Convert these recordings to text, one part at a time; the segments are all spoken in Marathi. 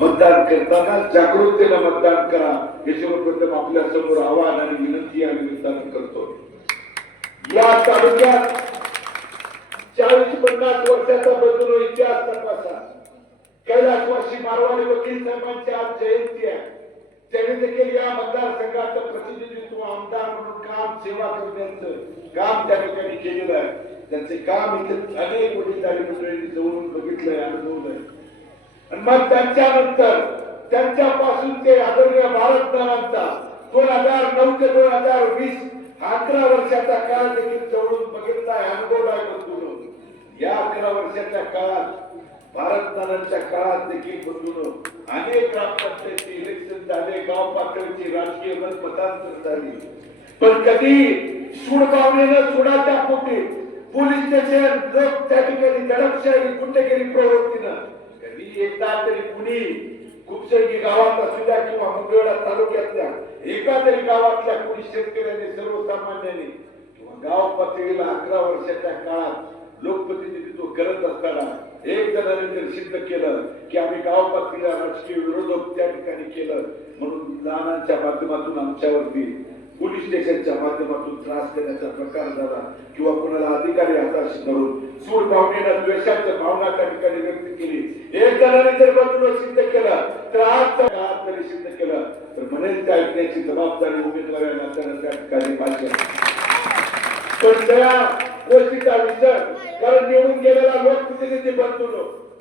मतदान करताना जागरूकतेनं मतदान करा. हे सर्वप्रथम आपल्यासमोर आव्हान आणि विनंती आणि विनंती करतो. या तालुक्यात चाळीस पन्नास वर्षाचा बदलून इतिहास तपासा. कैलासवासी मारवाडी वकील साहेबांची आज जयंती आहे. त्यांनी देखील या मतदारसंघाचं प्रतिनिधित्व आमदार म्हणून काम सेवा करण्याचं काम त्या ठिकाणी केलेलं आहे. त्यांचे काम इथे अनेक वडीलधारी मंडळींनी जवळून बघितलंय अनुभवलंय. मग त्यांच्यानंतर त्यांच्यापासून ते आदरणीय भारतनारांचा दोन हजार नऊ ते दोन हजार वीस अकरा वर्षाचा काळ देखील जवळून बघितलाय अनुभवलाय बंधून या अकरा वर्षाच्या काळात भारतदारांच्या काळात देखील बंधून अनेक ग्रामपंचायती इलेक्शन झाले गाव पातळीची राजकीय मतमतांतर झाली. पण कधी सुडगावलेलं सुडाच्या पोटी पोलीस स्टेशन लोक त्या ठिकाणी दडपशाही गुंडगिरी प्रवृत्तीनं मी एकदा तरी कुणी कुपसर्गी गावात असू द्या किंवा मुंबईला तालुक्यातल्या एका तरी गावातल्या कुणी शेतकऱ्यांनी सर्वसामान्यांनी किंवा गाव पातळीला अकरा वर्षाच्या काळात लोकप्रतिनिधित्व करत असताना एक जणांनी जर सिद्ध केलं की आम्ही गाव पातळीला राजकीय विरोधक त्या ठिकाणी केलं. म्हणून लहानांच्या माध्यमातून आमच्यावरती पोलीस स्टेशनच्या माध्यमातून त्रास देण्याचा प्रकार झाला किंवा कोणाला अधिकारी हाताशी धरून सूड भावनेनं द्वेषाच्या भावना त्या ठिकाणी व्यक्त केली. एक जणाने जर बाजूला सिद्ध केलं तर आजच्या आज तरी सिद्ध केलं. तर म्हणेल त्या ऐकण्याची जबाबदारी उमेदवारांना त्यानं त्या ठिकाणी पाहिजे पण त्या गोष्टीचा विचार कारण निवडून गेलेला लोकप्रतिनिधी बनतो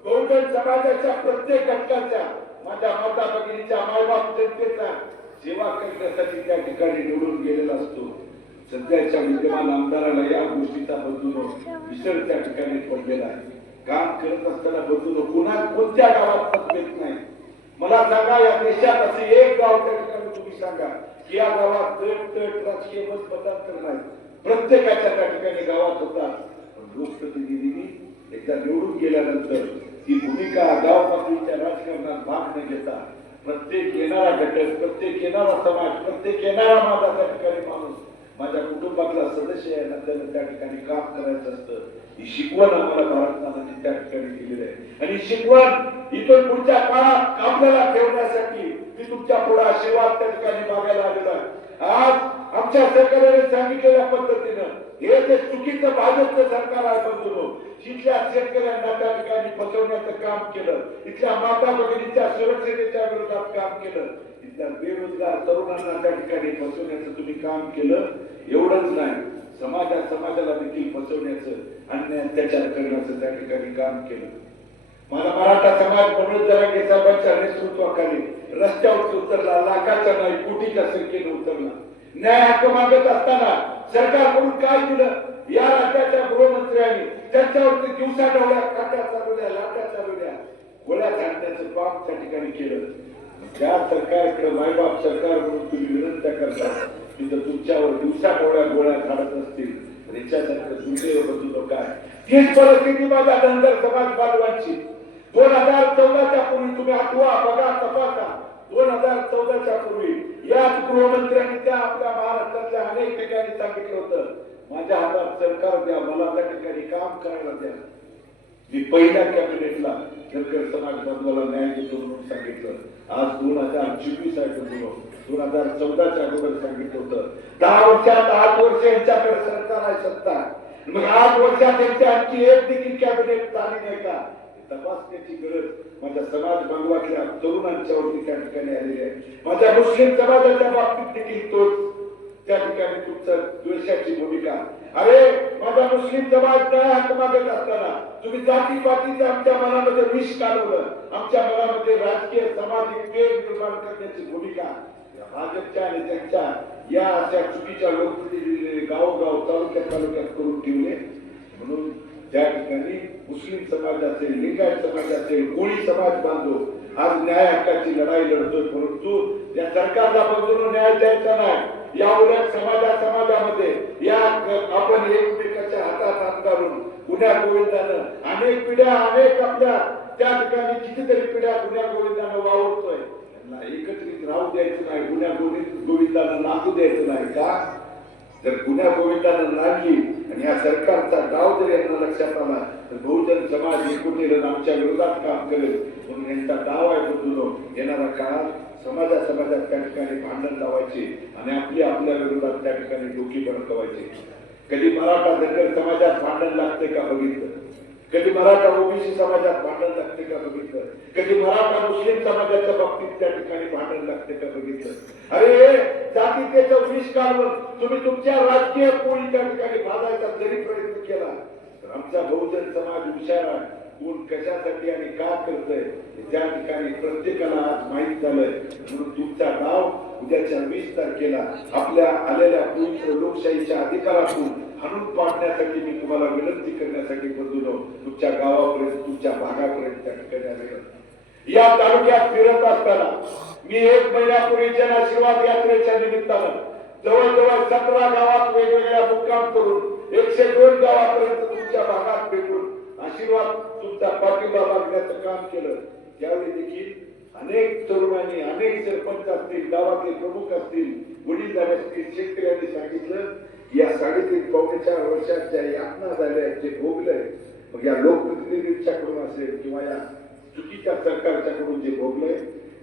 बहुजन समाजाच्या प्रत्येक घटकाच्या माझ्या माता भगिनीच्या मायबाप जनतेचा सेवा करण्यासाठी त्या ठिकाणी निवडून गेलेला असतो. सध्याच्या विद्यमान आमदाराला या गोष्टीचा बदलून विसर त्या ठिकाणी पडलेला आहे. काम करत असताना बदलून पुन्हा कोणत्या गावात मतभेद नाही. मला सांगा या देशात असे एक गाव त्या ठिकाणी तुम्ही सांगा की या गावात तट तट राजकीय मत मतांतर नाही. प्रत्येकाच्या त्या ठिकाणी गावात होता. पण लोकप्रतिनिधींनी एकदा निवडून गेल्यानंतर ती भूमिका गाव पातळीच्या राजकारणात भाग न घेता प्रत्येक येणारा घटक प्रत्येक येणारा समाज प्रत्येक येणारा माझा त्या ठिकाणी माणूस माझ्या कुटुंबातला सदस्य आहे ना त्याला त्या ठिकाणी काम करायचं असतं. ही शिकवण आम्हाला भारतनाथांनी त्या ठिकाणी दिलेली आहे. आणि शिकवण इथून पुढच्या काळात आपल्याला ठेवण्यासाठी मी तुमच्यापुढे आशीर्वाद त्या ठिकाणी मागायला आलेला आहे. आज आमच्या सरकारने सांगितलेल्या पद्धतीनं हे जे चुकीचं भाजपचं सरकार आहे बंधू इथल्या शेतकऱ्यांना त्या ठिकाणी फसवण्याचं काम केलं इथल्या माता भगिनीच्या सुरक्षितेच्या विरोधात काम केलं इथल्या बेरोजगार तरुणांना त्या ठिकाणी फसवण्याचं तुम्ही काम केलं एवढंच नाही. समाजात समाजाला देखील फसवण्याचं अन्याय अत्याचार करण्याचं त्या ठिकाणी काम केलं. मला मराठा समाज मनोज जरांगे साहेबांच्या नेतृत्वाखाली रस्त्यावर उतरला लाखाचा नाही कोटीच्या संख्येने उतरला. न्याय हक्क मागत असताना सरकारकडून काय दिलं? या राज्याच्या गृहमंत्र्यांनी त्यांच्यावरती दिवसा डोळ्या काट्या चालवल्या लाट्या चालवल्या गोळ्या काढण्याचं काम त्या ठिकाणी केलं. त्या सरकारकडे मायबाप सरकार म्हणून तुम्ही विनंत्या करता तिथं तुमच्यावर दिवसा डोळ्या गोळ्या काढत असतील याच्यासारखं दुर्दैव बदलू काय? हीच परिस्थिती माझ्या धनगर समाज बांधवांची. दोन हजार चौदाच्या पूर्वी तुम्ही आठवा बघा तपासा. दोन हजार चौदाच्या पूर्वी याच गृहमंत्र्यांनी त्या आपल्या महाराष्ट्रातल्या अनेक ठिकाणी सांगितलं होतं. माझ्या हातात सरकार द्या मला त्या ठिकाणी काम करायला द्या. मी पहिल्या कॅबिनेटला धनगर समाज बांधवाला न्याय देतो म्हणून सांगितलं. आज दोन हजार चोवीस आहे दोन हजार चौदाच्या अगोदर सांगितलं होतं. दहा वर्षात आठ वर्ष यांच्याकडे सरकार आहे सत्ता. मग आठ वर्षात यांची आणखी एक देखील कॅबिनेट झाली नाही का? तपासण्याची गरज माझ्या समाज बांधवातल्या तरुणांच्यावरती त्या ठिकाणी आलेली आहे. माझ्या मुस्लिम समाजाच्या बाबतीत देखील तोच त्या ठिकाणी तुमचा द्वेषाची भूमिका. अरे माझा मुस्लिम समाज न्याय हक्क मागत असताना तुम्ही जाती पातीचं आमच्या मनामध्ये विष काढवलं. आमच्या मनामध्ये राजकीय सामाजिक वेग निर्माण करण्याची भूमिका. भाजपच्या आणि त्यांच्या या अशा चुकीच्या लोकप्रतिनिधी गावोगाव तालुक्यात तालुक्यात करून ठेवले म्हणून त्या ठिकाणी मुस्लिम समाज असेल लिंगायत समाज असेल कोळी समाज बांधव आज न्याय हक्काची लढाई लढतोय परंतु या सरकारला बघून न्याय द्यायचा नाही. या उलट समाजा समाजामध्ये या आपण एकमेकाच्या हातात हात घालून गुन्ह्या गोविंदानं अनेक पिढ्या अनेक आपल्या त्या ठिकाणी कितीतरी पिढ्या गुन्ह्या गोविंदानं वावरतोय. एकत्रित राहू द्यायचं नाही गुन्ह्या गोविंद गोविंदानं नांदू द्यायचं नाही का? जर पुण्या गोविंदानं लागली आणि या सरकारचा डाव जर यांना लक्षात आला तर बहुजन समाज एकूण आमच्या विरोधात काम करेल. म्हणून यांचा डाव आहे बंधूनो येणारा काळात समाजा समाजात त्या ठिकाणी भांडण लावायचे आणि आपली आपल्या विरोधात त्या ठिकाणी डोकी बनकवायचे कधी मराठा धनगर समाजात भांडण लागते का बघितलं? कधी मराठा ओबीसी समाजात भांडण लागते का बघितलं? कधी मराठा मुस्लिम समाजाच्या बाबतीत त्या ठिकाणी भांडण लागते का बघितलं? अरे जातीतेचं विष काढून तुम्ही तुमच्या राजकीय कोणी त्या ठिकाणी भाजायचा जरी प्रयत्न केला तर आमचा बहुजन समाज हुशार आहे. कोण कशासाठी आणि का करतय त्या ठिकाणी प्रत्येकाला आज माहीत झालंय. म्हणून तुमचा नाव उद्याच्या वीस तारखेला आपल्या आलेल्या पवित्र लोकशाहीच्या अधिकारातून हाणून पाडण्यासाठी मी तुम्हाला विनंती करण्यासाठी बंधूनो तुमच्या गावापर्यंत तुमच्या भागापर्यंत त्या ठिकाणी या तालुक्यात फिरत असताना मी एक महिन्यापूर्वी जन आशीर्वाद यात्रेच्या निमित्तानं जवळजवळ सतरा गावात वेगवेगळ्या मुक्काम करून एकशे दोन गावापर्यंत तुमच्या भागात भेटून आशीर्वाद तुमचा पाठिंबा मागण्याचं काम केलं. त्यावेळी देखील अनेक तरुणांनी अनेक सरपंच असतील गावातले प्रमुख असतील वडीलधारे असतील शेतकऱ्यांनी सांगितलं की चार वर्षात ज्या यातना झाल्या आहेत, जे भोगलंय मग या लोकप्रतिनिधींच्याकडून असेल किंवा या चुकीच्या सरकारच्याकडून जे भोगलंय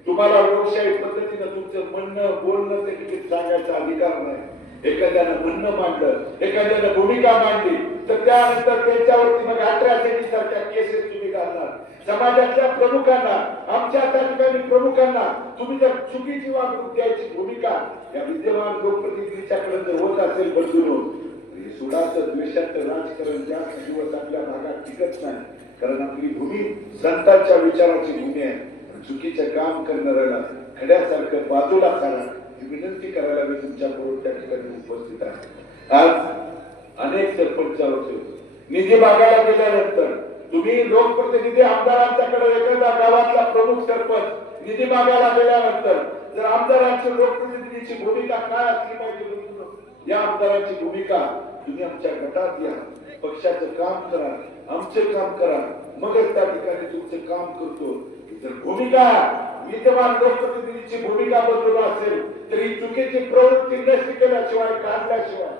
तुम्हाला लोकशाही पद्धतीनं तुमचं म्हणणं बोलणं ते किती सांगायचा अधिकार नाही. एखाद्यानं म्हणणं मांडलं एखाद्यानं भूमिका मांडली तर त्यानंतर त्यांच्यावरती मग अठरा सेटी सारख्या केसेस तुम्ही घालणार. समाजातल्या प्रमुखांना आमच्या त्या ठिकाणी प्रमुखांना तुम्ही जर चुकीची वागणूक द्यायची भूमिका या विद्यमान लोकप्रतिनिधीच्याकडे जर होत असेल बदलून सुडाचं द्वेषाचं राजकारण जास्त दिवस आपल्या भागात टिकत नाही. कारण आपली भूमी संतांच्या विचाराची भूमी आहे. चुकीचं काम करणाऱ्याला खड्यासारखं बाजूला करा ही विनंती करायला मी तुमच्या बरोबर त्या ठिकाणी उपस्थित आहे. आज अनेक सरपंच होते. निधी मागायला गेल्यानंतर तुम्ही लोकप्रतिनिधी आमदारांच्याकडे एखादा गावातला प्रमुख सरपंच निधी मागायला गेल्यानंतर जर आमदारांची लोकप्रतिनिधीची भूमिका काय असली पाहिजे या आमदारांची भूमिका तुम्ही आमच्या गटात या पक्षाचं काम करा आमचे काम करा. मगच त्या ठिकाणी तुमचं काम करतो. जर भूमिका विद्यमान लोकप्रतिनिधीची भूमिका बदलून असेल तर ही चुकीची प्रवृत्ती नष्ट केल्याशिवाय काढल्याशिवाय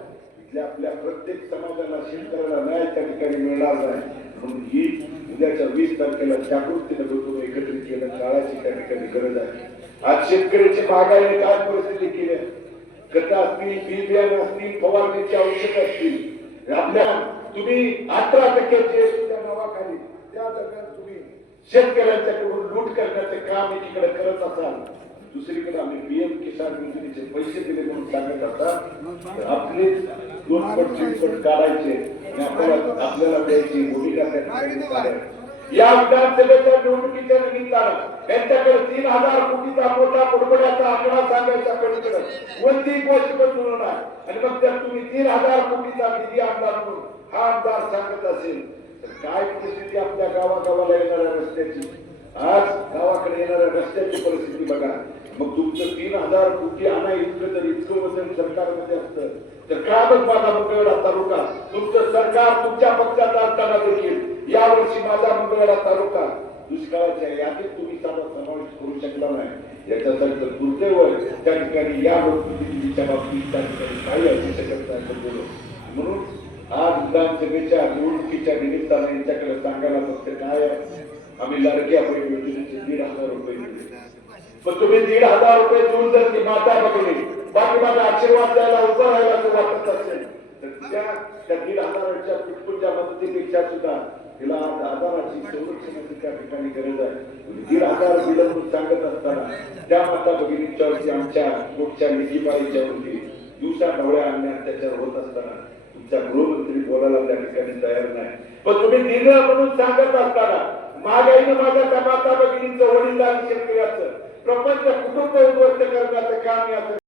इथल्या आपल्या प्रत्येक समाजाला शेतकऱ्याला न्याय त्या ठिकाणी मिळणार नाही. म्हणून ही उद्याच्या वीस तारखेला जागृतीने बघून एकत्रित केलं काळाची त्या ठिकाणी गरज आहे. आज शेतकऱ्याची महागाईने काय परिस्थिती केली आहे? असतील बी बियाणे असतील फवारणीची औषध असतील आपल्या तुम्ही अठरा टक्क्याचे जीएसटीच्या नावाखाली त्या दरम्यान तुम्ही शेतकऱ्यांच्याकडून लूट करण्याचे काम एकीकडे करत असाल. दुसरीकडे आम्ही पीएम किसान योजनेचे पैसे दिले म्हणून सांगत असतात आपले दोन पट तीन पट काढायचे. आपल्याला द्यायची भूमिका या विधानसभेच्या निवडणुकीच्या निमित्तानं त्यांच्याकडे तीन हजार कोटीचा मोठा बुडबुड्याचा आकडा सांगायचा पलीकडे कोणती गोष्ट बदलून नाही. आणि मग जर तुम्ही तीन हजार कोटीचा निधी आमदार म्हणून हा आमदार सांगत असेल तर काय परिस्थिती आपल्या गावागावाला येणाऱ्या रस्त्याची? आज गावाकडे येणाऱ्या रस्त्याची परिस्थिती बघा. मग तुमचं तीन हजार कोटी आणा इतकं तर इतकं वजन सरकारमध्ये असतं. तर का बघ माझा मंगळवेढा तालुका? तुमचं सरकार तुमच्या पक्षाचा असताना देखील यावर्षी माझा मंगळवेढा तालुका. दुष्काळाच्या यादीत तुम्ही साधा समावेश करू शकला नाही. याच्यासारखं दुर्दैव आहे. त्या ठिकाणी या लोकप्रतिनिधीच्या बाबतीत त्या ठिकाणी काही असू शकत नाही असं म्हणून आज विधानसभेच्या निवडणुकीच्या निमित्ताने यांच्याकडे सांगायला फक्त काय आहे? आम्ही लाडक्या आपण योजनेचे दीड हजार रुपये दिले. पण तुम्ही दीड हजार रुपये देऊन जर ती माता बघली बाकी माझा आशीर्वाद द्यायला उभं राहायला जर वाटत असेल तर त्या दीड हजाराच्या पिटपूच्या मदतीपेक्षा सुद्धा तिला आज आजाराची संरक्षणाची त्या ठिकाणी गरज आहे. म्हणजे दीड दिलं म्हणून सांगत असताना त्या माता भगिनीच्या वरती आमच्या पोटच्या लेखीबाईच्या वरती दिवसा डोळ्या अन्याय त्याच्यावर होत असताना तुमच्या गृहमंत्री बोलायला त्या ठिकाणी तयार नाही. पण तुम्ही दिलं म्हणून सांगत असताना महागाईनं माझ्या त्या माता भगिनीचं वडील शेतकऱ्याचं प्रपंच कुटुंब उद्ध्वस्त करण्याचं काम या